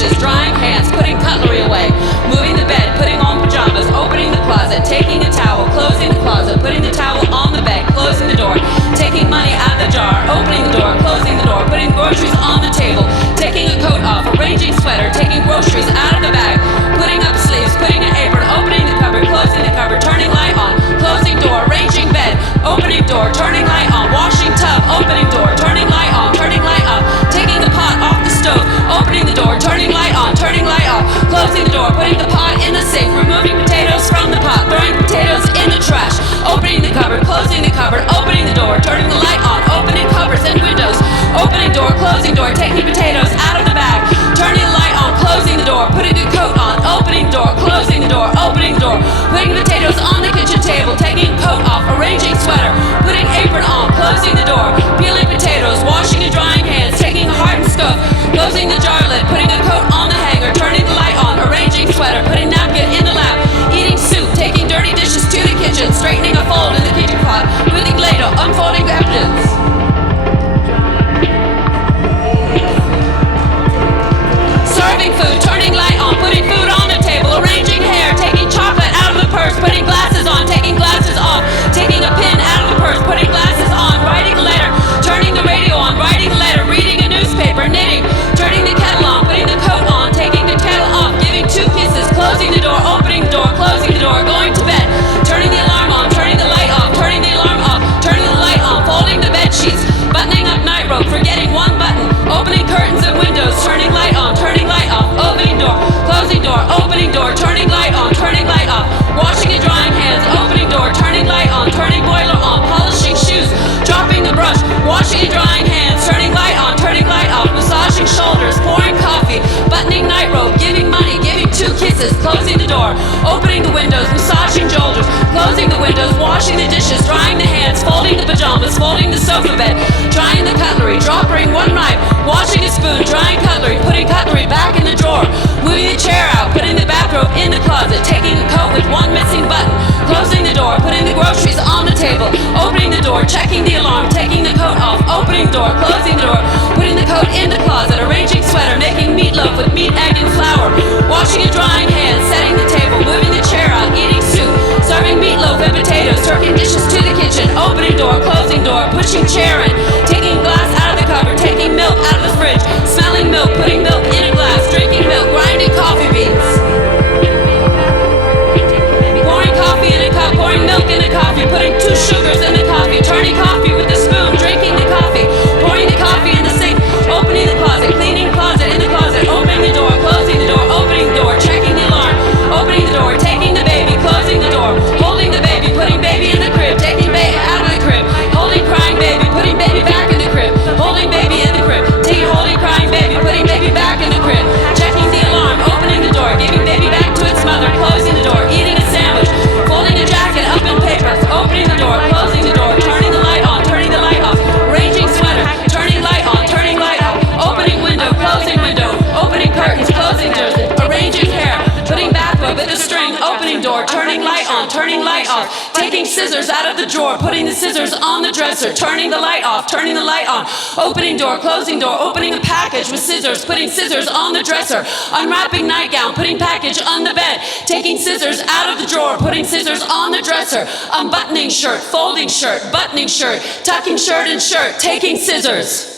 dishes, drying hands, putting cutlery away, moving the bed, putting on pajamas, opening the closet, taking a towel, closing the closet, putting the towel on the bed, closing the door, taking money out of the jar, opening the door, closing the door, putting groceries on the table, taking a coat off, arranging sweater, taking groceries out of the bag, putting up sleeves, putting an apron, opening the cupboard, closing the cupboard, turning light on, closing door, arranging bed, opening door, turning light on, washing tub, opening door, turning light on, turning light off, taking the pot off the stove, opening the door, turning light on, turning light off, closing the door, putting the pot in the sink, removing potatoes from the pot, throwing potatoes in the trash, opening the cupboard, closing the cupboard, opening the door, turning the light on, opening cupboards and windows, opening door, closing door, taking potatoes out of the bag, turning the light on, closing the door, putting the coat on, opening door, closing the door, opening the door, putting potatoes on the kitchen table, taking coat off, arranging sweater, putting apron on, closing the door, peeling potatoes, washing and drying hands, taking a hardened stove, closing the jar lid, putting a coat on the hanger, turning the light on, arranging sweater, putting napkin in the lap, eating soup, taking dirty dishes to the kitchen, straightening a fold in the kitchen pot, moving ladle, unfolding evidence. Serving food, turning light on, putting food on the table, arranging hair, taking chocolate out of the purse, putting glasses on, taking glasses off, taking a pin out of the purse, putting glasses on, writing a letter, turning the radio on, writing a letter, reading a newspaper, knitting, turning the kettle on, putting the coat on, taking the kettle off, giving 2 kisses, closing the door, opening the door, closing the door, going to bed, turning the alarm on, turning the light off, turning the alarm off, turning the light on, folding the bed sheets, buttoning up night robe, forgetting one button, opening curtains and windows, turning light on, turning light off, opening door, closing door, opening door, turning light on, turning light off, washing and drying hands, opening door, turning light on, turning boiler on, polishing shoes, dropping the brush, washing and drying hands, turning light on, turning light off, massaging shoulders, pouring coffee, buttoning night robe, giving money, giving 2 kisses, closing the door, opening the windows, massaging shoulders, closing the windows, washing the dishes, drying the hands, folding the pajamas, folding the sofa bed, drying the cutlery, dropping one knife, washing a spoon, drying cutlery, putting cutlery back in the drawer, moving the chair out, putting the bathrobe in the closet, taking a coat with one missing button, closing the door, putting the groceries on the table, opening the door, checking the alarm, taking the coat off, opening the door, closing the door, putting the coat in the closet, arranging sweater, making meatloaf with meat, egg, and flour, washing and drying hands, setting the table, moving the chair out, eating soup, serving meatloaf and potatoes, turning dishes to the kitchen, opening door, closing door, pushing chair in, taking glass out of the cupboard, taking milk out of the fridge, smelling milk, putting milk in a glass, drinking milk, grinding coffee beans, pouring coffee in a cup, pouring milk in a coffee, putting 2 sugars in the coffee, turning coffee with a spoon, drinking the coffee, pouring the coffee in the sink, opening the closet, cleaning the closet in the closet, opening the door, closing the door, opening the door, checking the alarm, opening the door, taking the baby, closing the door, holding the baby, putting baby in the crib, taking baby out of the crib, holding crying baby, putting baby back in the crib, holding baby in the crib, holding crying baby, putting baby back in the crib, checking the alarm, opening the door, giving baby back to its mother, closing the door, eating a sandwich, folding a jacket up in paper, opening the door, closing the door, turning the light on, turning the light off, arranging sweater, turning light on, turning light off, opening window, opening curtains, closing doors, arranging hair, putting bathrobe with a string, opening door, turning light on, turning light off, taking scissors out of the drawer, putting the scissors on the dresser, turning the light off, turning the light on, opening door, opening a package with scissors, putting scissors on the dresser, unwrapping nightgown, putting package on the bed, taking scissors out of the drawer, putting scissors on the dresser, unbuttoning shirt, folding shirt, buttoning shirt, tucking shirt and shirt, taking scissors.